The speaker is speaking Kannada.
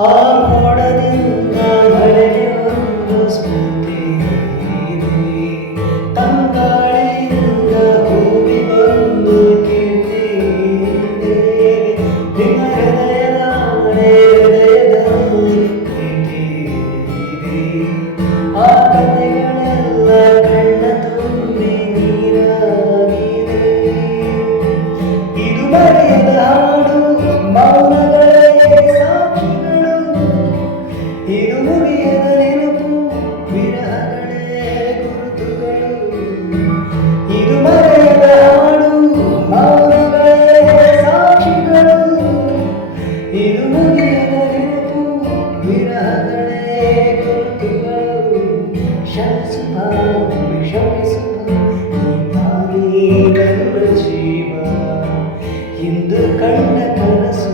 ಆ ಮೋಡದಿಂದ ಮಳೆಗೆ ಒಂದು ಸ್ಮೃತಿ ಇದೆ. ತಂಗಾಳಿಯಿಂದ ಹೂವಿ ಬಂದು ಕೀರ್ತಿ ಇದೆ. ನಿಮ್ಮ ಹೃದಯದಲ್ಲಿ ಪ್ರೀತಿ ಇದೆ. ಆ ಕಥೆಗಳೆಲ್ಲ ಕಣ್ಣ ತುಂಬಿ ನೀರಾಗಿದೆ. ಇದು ಮರೆಯದ ಹಾಡು, ಮೌನಗಳೇ ಸಾಕ್ಷಿಗಳು. ಇದು ಮುಗಿಯದ ನೆನಪು, ವಿರಹಗಳೇ ಗುರುತುಗಳು. ಇದು ಮರೆಯದ ಹಾಡು, ಮೌನಗಳೇ ಸಾಕ್ಷಿಗಳು. ಇದು ಮುಗಿಯದ ನೆನಪು, ವಿರಹಗಳೇ ಗುರುತುಗಳು. ಕ್ಷಮಿಸುವ ಕ್ಷಮಿಸುವ ತಾನೇ ನನ್ನ ಜೀವ. ಇಂದು ಕಂಡ ಕನಸು